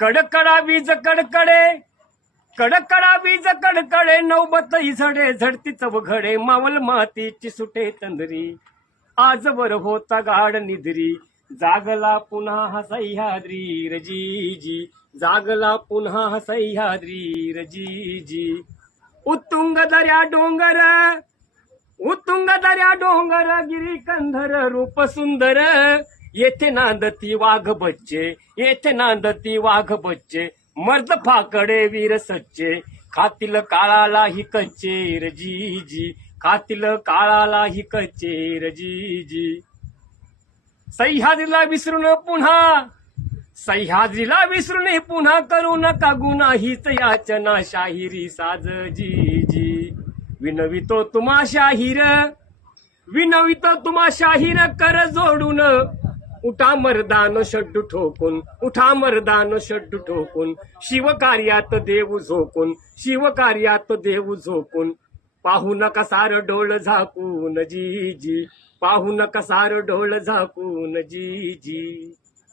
कडकडा वीज कडकडे, कडकडा वीज कडकडे, नौबतही झडे, झडती चवघडे, मावल मातीची सुटे तंद्री, आजवर होता गाड निद्री, जागला पुन्हा हा सह्याद्री रजीजी, जागला पुन्हा हा सह्याद्री रजीजी. उत्तुंग दर्या डोंगर, उत्तुंग दर्या डोंगर, गिरी कंधर रूप सुंदर, येथे नांदती वाघ बच्चे, येथे नांदती वाघ बच्चे, मर्द फाकडे वीर सच्चे, खातील काळाला ही कच्चे रजीजी, खातील काळाला ही कच्चे रजीजी. सह्याद्रीला विसरून पुन्हा, सह्याद्रीला विसरून पुन्हा, करू नका गुन्हा हीच याचना शाहिरी साजजीजी. विनवितो तुम्हा शाहीर, विनवितो तुम्हा शाहीर, कर जोडून उठा मर्दान शड्डू ठोकून, उठा मर्दान शड्डू ठोकून, शिवकार्यात देव झोकून, शिवकार्यात देव झोकून, पाहू नका सार डोळ झाकून जीजी, पाहू नका सार डोळ झाकून जीजी.